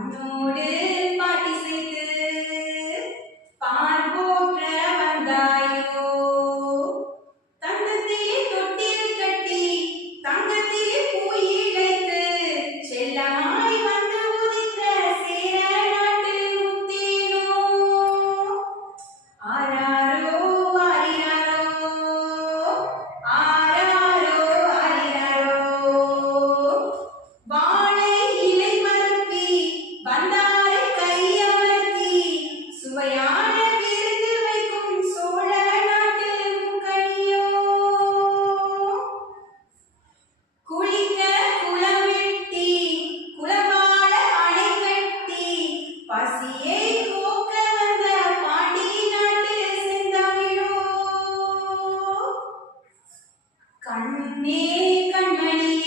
பண்ணோடு பாட்டி செய்து பார்வோற்ற வந்தாயோ தங்கத்திலே தொட்டில் கட்டி தங்கத்திலே பூய் இழைத்து செல்லமாய் வந்து உதித்த சேர நாட்டு முத்தேனோ ஆராரோ ஆரிராரோ ஆராரோ ஆரிராரோ வாழை இலை மரப்பி வந்தாரை கையமர்த்தி சுவையான விருந்து வைக்கும் சோழ நாட்டு முக்கணியோ குளிக்க குளம் வெட்டி குளவாழ அணை கட்டி பசியை போக்க வந்த பாண்டி நாட்டு செந்தமிழோ கண்ணே கண்மணி